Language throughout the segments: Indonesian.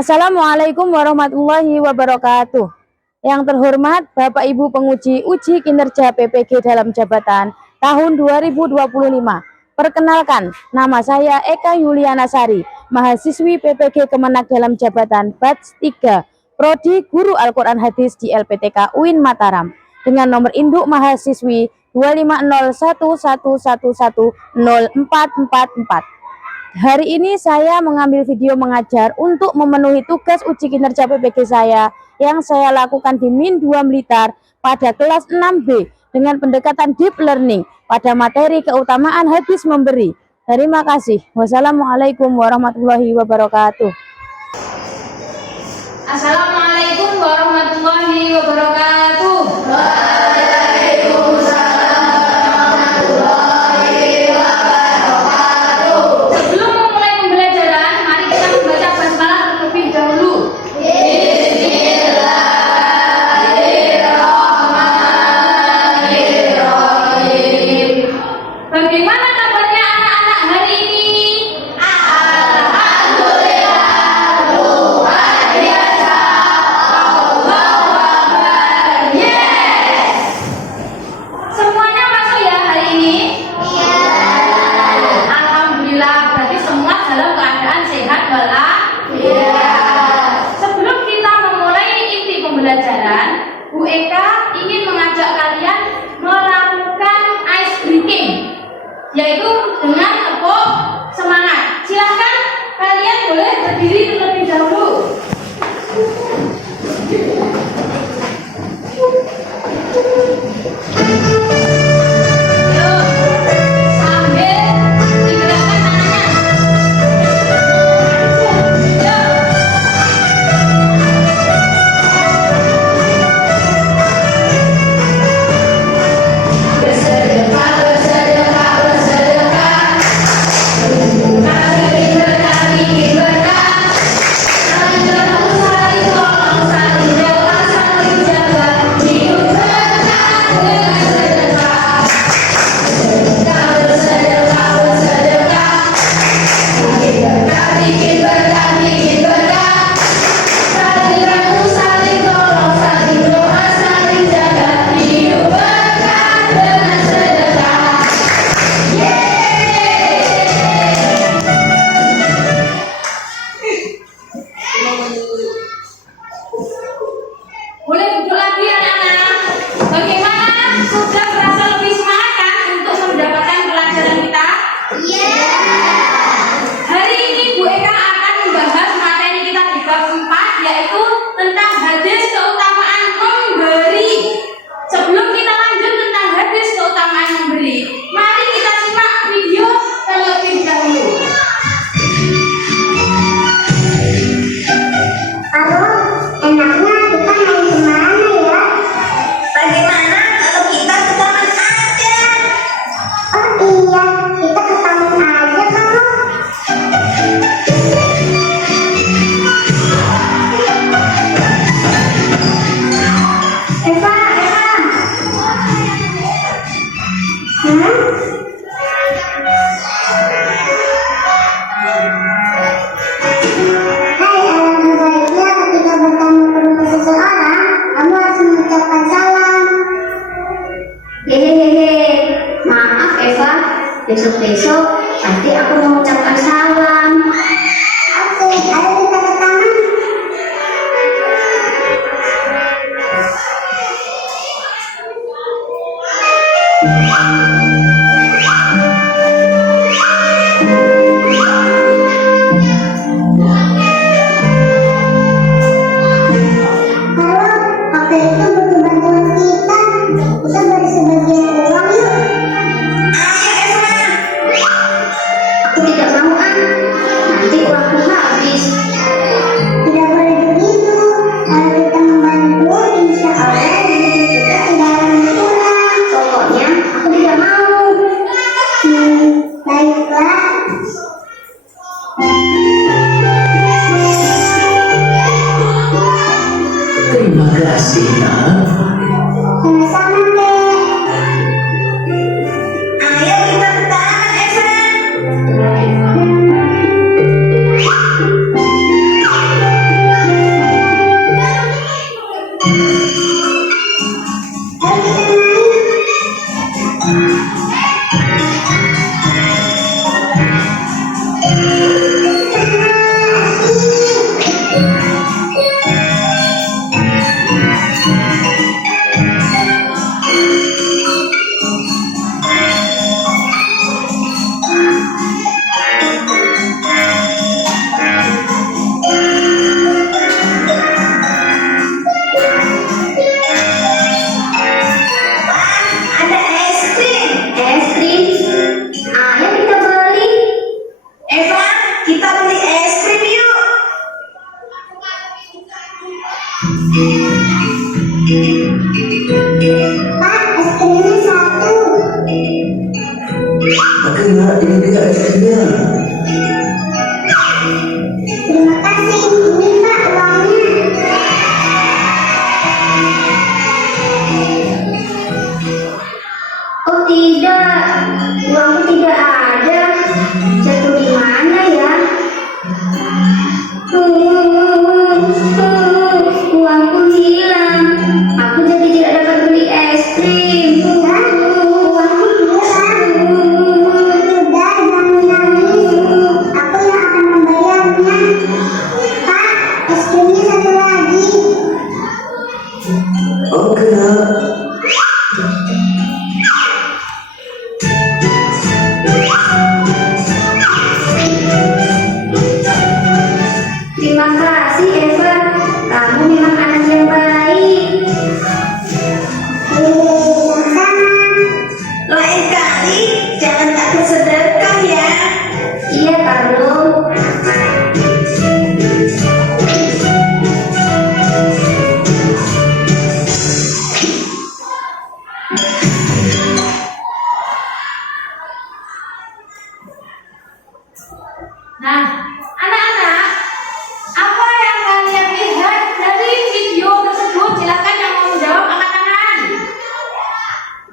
Assalamualaikum warahmatullahi wabarakatuh. Yang terhormat Bapak Ibu penguji uji kinerja PPG dalam jabatan tahun 2025. Perkenalkan, nama saya Eka Yuliana Sari, mahasiswi PPG Kemenak dalam jabatan batch 3, Prodi Guru Al-Quran Hadis di LPTK UIN Mataram, dengan nomor induk mahasiswi 25011110444. Hari ini saya mengambil video mengajar untuk memenuhi tugas uji kinerja PPG saya yang saya lakukan di Min 2 Blitar pada kelas 6B dengan pendekatan deep learning pada materi keutamaan hadis memberi. Terima kasih. Wassalamualaikum warahmatullahi wabarakatuh. Assalamualaikum warahmatullahi wabarakatuh. Bagaimana kabarnya anak-anak hari ini? Alhamdulillah, luar biasa. Allahu Akbar. Yes. Semuanya masuk ya hari ini? Iya. Alhamdulillah, berarti semua dalam keadaan sehat walafiat. Sebelum kita memulai inti pembelajaran, Bu Eka ingin mengajak kalian melakukan ice breaking, yaitu dengan tepuk semangat. Silahkan kalian boleh berdiri terlebih dahulu. Yuk, sambil digerakkan tangannya. Yuk. Bersedekah, bersedekah, bersedekah. Kami berkah, bikin berkah. Saling bantu, saling tolong, saling doa, saling jaga. Hidup berkah dengan sedekah. Bersedekah, bersedekah, bersedekah. Bikin berkah, bikin berkah, bikin berkah. Saling bantu, saling tolong, saling doa, saling jaga. Hidup berkah dengan sedekah. Boleh duduk lagi anak-anak. Bagaimana? Sudah merasa lebih semangat kan untuk mendapatkan pelajaran kita? Iya. Hari ini Bu Eka akan membahas materi kita di bab 4, yaitu tentang hadis keutamaan memberi. Sebelum kita lanjut tentang hadis keutamaan memberi, mari kita simak video terlebih dahulu. Enaknya kita main kemana ya? Bagaimana kalau kita ke taman aja? Oh iya, kita ke taman aja kamu. Eva, Hai, alangkah baiknya ketika bertemu dengan seseorang, kamu harus mengucapkan salam. Hehehe, maaf Eva, besok-besok pasti aku mengucapkan salam. Oke, ayo kita ke taman. Kalau waktu itu butuh bantuan kita beri sebagian uang yuk. Ayo Eva. Aku tidak mau nanti uangku habis. Tidak boleh begitu. Kalau kita membantu, insya Allah rezeki kita tidak akan berkurang. Pokoknya aku tidak mau. Baiklah. Terima kasih, Nak. Sama-sama, Dek. Ayo kita ke taman, Eva. Pak, es krimnya satu. Oke nak, ini dia es krimnya. Terima kasih. Ini Pak uangnya. Oh tidak, uangku tidak ada. Jatuh di mana ya? Uangku hilang. Aku jadi tidak dapat beli es krim. Uangku hilang. Sudah, jangan nangis. Aku yang akan membayarnya. Pak, es krimnya satu lagi. Oke nak. Terima kasih Eva, kamu memang anak yang baik. Sama-sama. Lain kali jangan takut sedekah ya. Iya Carlo. Nah, anak-anak, apa yang kalian lihat dari video tersebut? Silakan yang mau menjawab angkat tangan.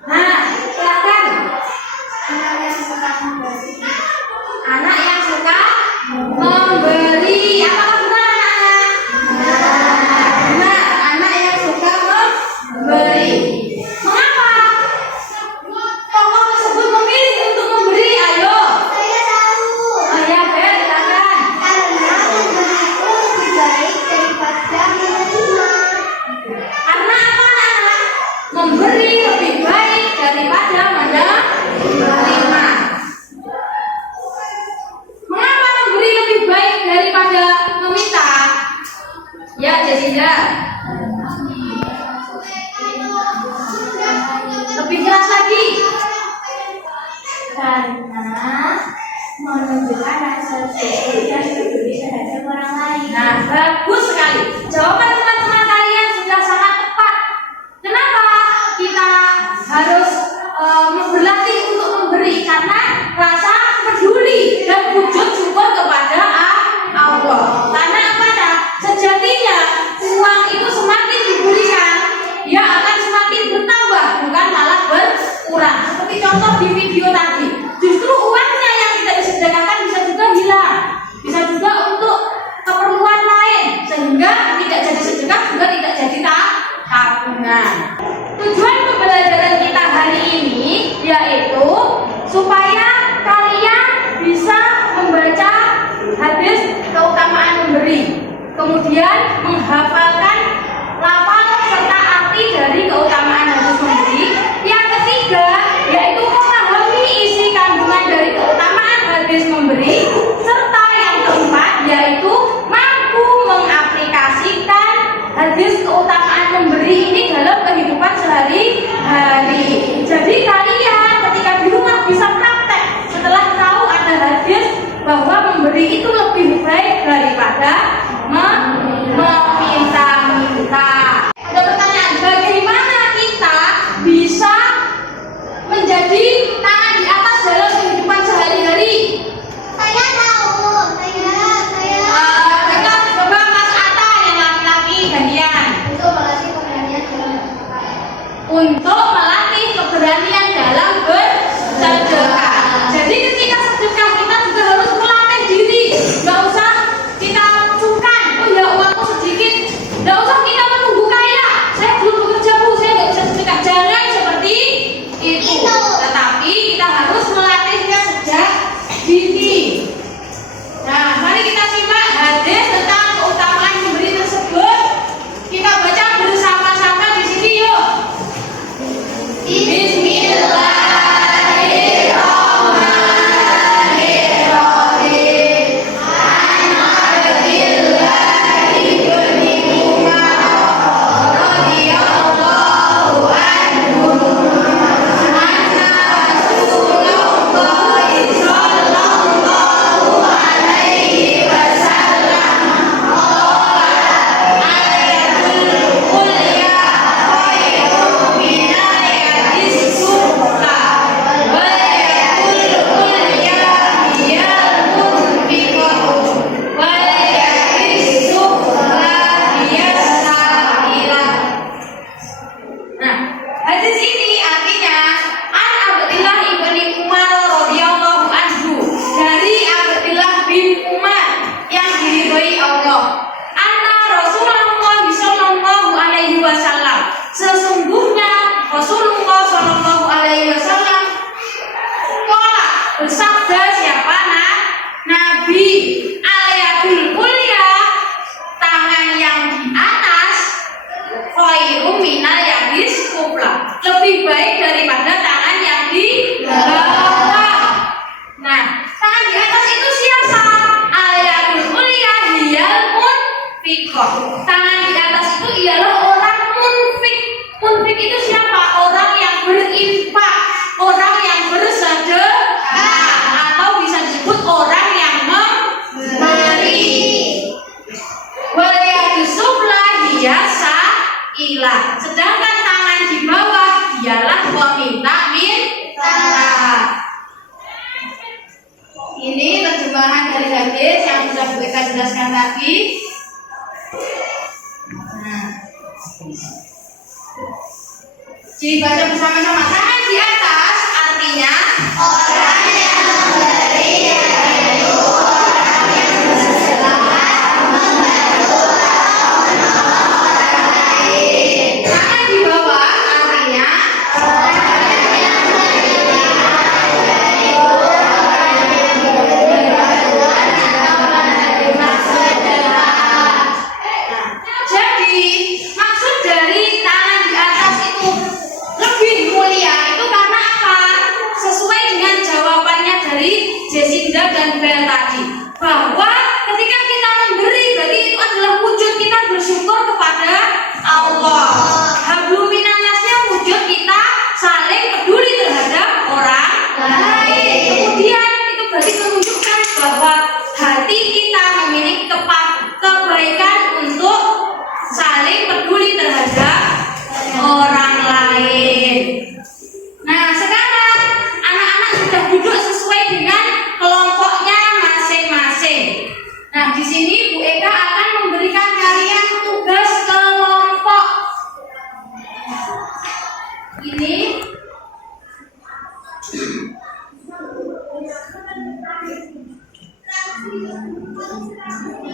Nah, silakan. Anak yang suka memberi. Apakah benar anak-anak? Benar, anak yang suka memberi. Mengapa tokoh tersebut memilih untuk memberi? Ayo. Saya tahu. Oh ya, Bel, silakan. Karena memberiku lebih baik daripada menerima. Karena apa anak-anak? Memberi lebih baik daripada menerima. Mengapa memberi lebih baik daripada meminta? Ya, Jessica. Lebih jelas lagi. Karena menunjukkan rasa syukur dan peduli terhadap orang lain. Nah, bagus sekali. Jawaban teman-teman kalian sudah sangat tepat. Kenapa kita harus berlatih untuk memberi? Karena rasa peduli dan wujud syukur kepada Allah. Karena apa? Nah, sejatinya uang itu semakin diberikan, dia akan semakin bertambah, bukan malah berkurang. Seperti contoh di video tadi, justru uangnya yang tidak disedekahkan bisa juga hilang, bisa juga untuk keperluan lain, sehingga tidak jadi sedekah juga tidak jadi tabungan. Tujuan pembelajaran kita hari ini yaitu supaya kalian bisa membaca hadis keutamaan memberi, kemudian menghafalkan lafal serta arti dari keutamaan hadis memberi. Yang ketiga yaitu memahami isi kandungan dari keutamaan hadis memberi, serta yang keempat yaitu mampu mengaplikasikan hadis keutamaan memberi ini dalam kehidupan sehari-hari. Jadi kalian ketika di rumah bisa praktek setelah tahu ada hadis bahwa memberi itu lebih baik daripada meminta-minta. Ada pertanyaan, bagaimana kita bisa menjadi tangan di atas dalam kehidupan sehari-hari? Saya tahu. Mereka coba Mas Atta yang laki-laki gantian. Untuk melatih keberanian dalam bersedekah. Jadi ketika sedekah kita juga harus melatih diri. Gak usah kita suka lebih baik daripada tangan yang di bawah. Nah, tangan di atas itu siapa? Al-yadul ulya hiyal munfiqah. Tangan di atas itu ialah orang munfik. Munfik itu siapa? Orang yang berinfak, orang yang bersedekah, atau bisa disebut orang yang memberi. Wal yadus sufla hiya sa'ilah. Sedangkan tangan di bawah dialah peminta-minta. Ini terjemahan dari hadis yang sudah Bu Eka jelaskan tadi. Nah, dibaca bersama-sama. Tangan di atas artinya orang yang memberi, yaitu orang yang bersedekah, membantu atau menolong orang lain. Tangan di bawah artinya orang yang menerima, yaitu orang yang memberi bantuan atau menerima sedekah. Jadi maksud dari tangan di atas itu lebih mulia itu karena apa? Sesuai dengan jawabannya dari Jacinda dan Bel tadi, bahwa ketika kita memberi berarti itu adalah wujud kita bersyukur kepada Allah. Hablum minannasnya wujud kita saling peduli terhadap orang lain. Kemudian itu berarti menunjukkan bahwa hati kita memiliki kebaikan untuk saling peduli terhadap orang lain. Nah, sekarang anak-anak sudah duduk sesuai dengan kelompoknya masing-masing. Nah, di sini Bu Eka akan memberikan kalian tugas kelompok. Ini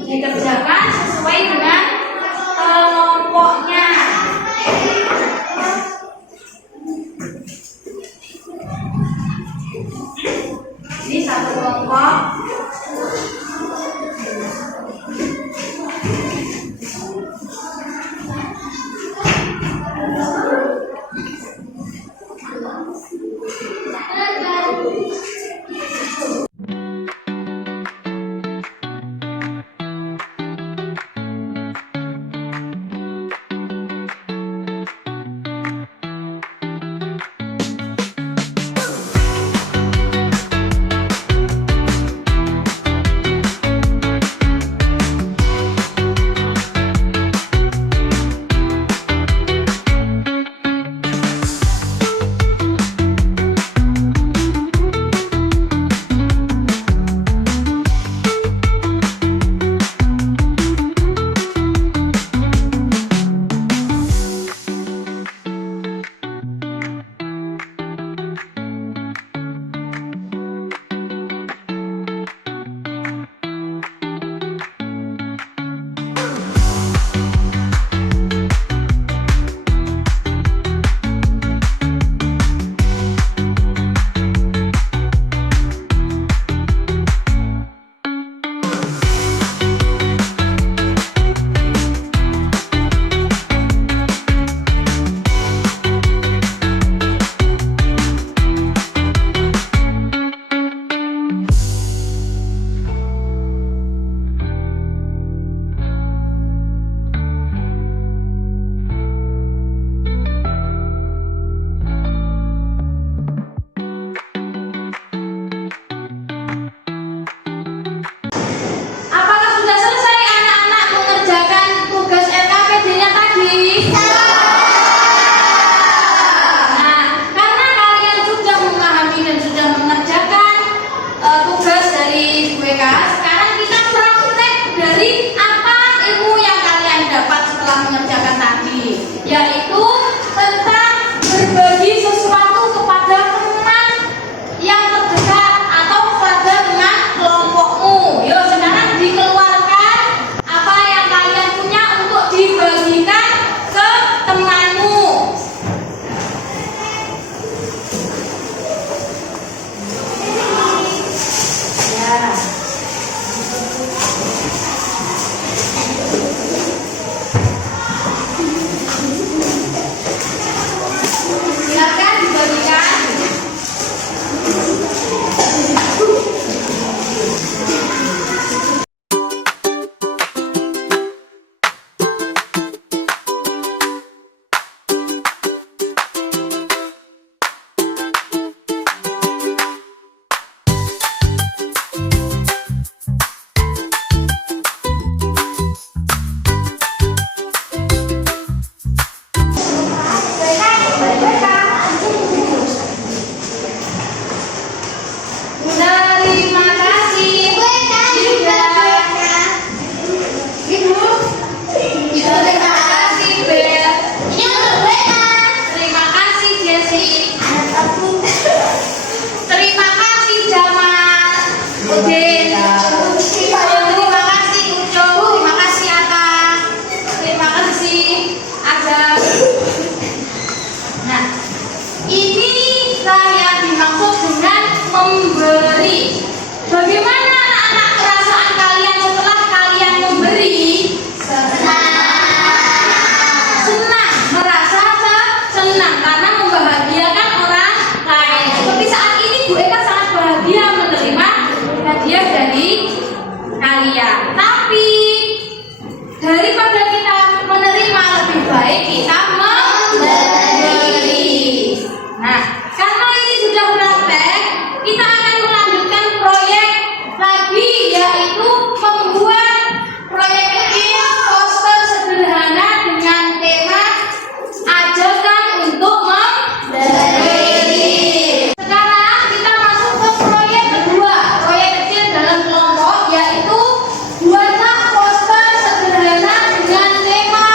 dikerjakan sesuai dengan kelompoknya. Bagaimana anak-anak perasaan kalian setelah kalian memberi? Senang, merasa senang karena membahagiakan orang lain. Seperti saat ini Bu Eka sangat bahagia menerima hadiah dari kalian. Tapi daripada kita menerima, lebih baik kita memberi. Nah, karena ini sudah praktek, kita akan melanjutkan proyek lagi, yaitu membuat proyek kecil poster sederhana dengan tema ajakan untuk memberi. Sekarang kita masuk ke proyek kedua, proyek kecil dalam kelompok, yaitu buatlah poster sederhana dengan tema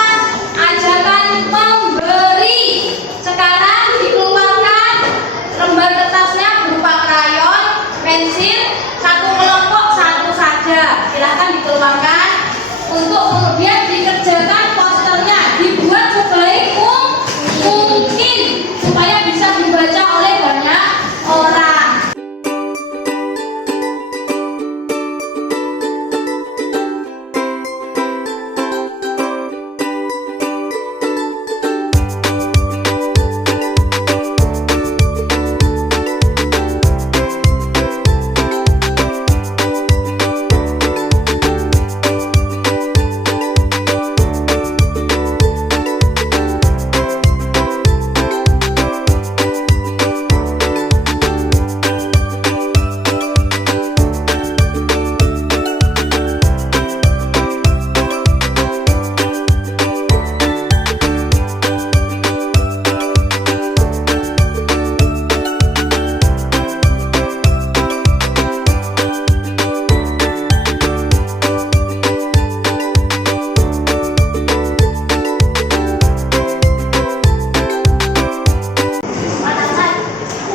ajakan memberi. Sekarang dikeluarkan lembar kertasnya berupa krayon, pensil, satu kelompok satu saja. Silahkan dikeluarkan untuk kemudian dikerjakan posternya, dibuat sebaik mungkin supaya bisa dibaca oleh banyak orang.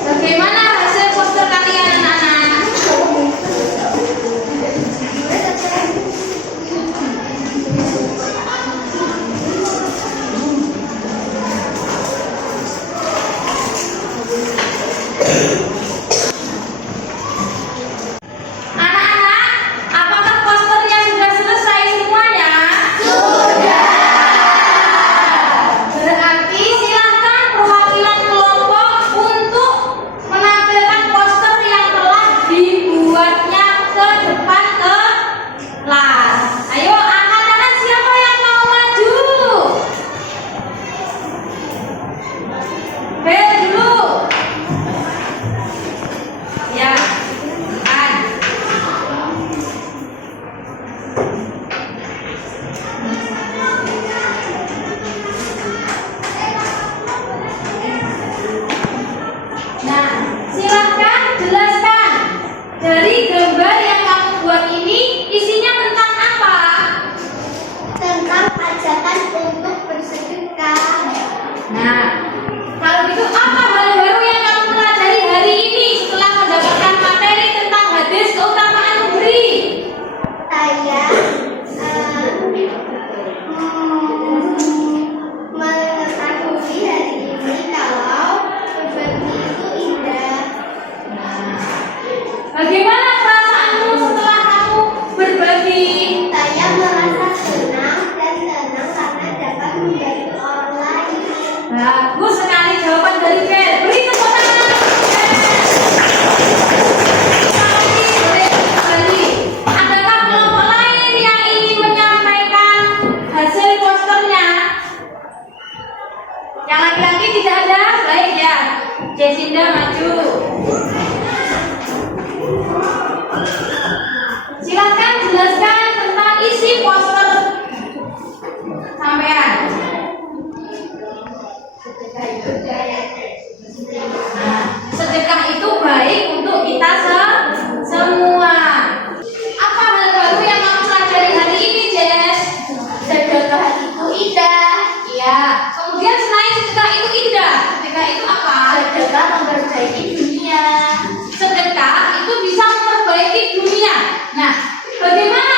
Bagaimana hasil poster kalian anak-anak? Anak-anak, apakah posternya sudah selesai semuanya? Berarti silahkan perwakilan kelompok untuk menampilkan poster yang telah dibuatnya ke depan kelas. Ayo anak-anak, siapa yang mau maju? Bel dulu. Ya, kan. Nah, silahkan jelaskan dari gambar yang kamu buat ini isinya tentang apa? Tentang ajakan untuk bersedekah. Nah, kalau gitu apa hal baru yang kamu pelajari hari ini setelah mendapatkan materi tentang hadis keutamaan memberi? Saya mengetahui hari ini kalau berbagi itu indah. Bagaimana perasaanmu setelah kamu berbagi? Saya merasa senang dan tenang karena dapat membantu orang lain. Bagus sekali jawaban dari Bel. Beri tepuk tangan. Kembali. Adakah kelompok lain yang ingin menyampaikan hasil posternya? Yang laki-laki tidak ada? Baik ya. Jesinda maju. Silakan jelaskan tentang isi poster sampean. Nah, sedekah itu baik untuk kita semua. Apa hal baru yang kamu pelajari hari ini, Jess? Sedekah itu indah. Iya. Kemudian selain sedekah itu indah, sedekah itu apa? Sedekah memperbaiki dunia. Sedekah itu bisa memperbaiki dunia. Nah, bagaimana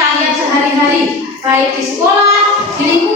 kalian sehari-hari, baik di sekolah, di lingkungan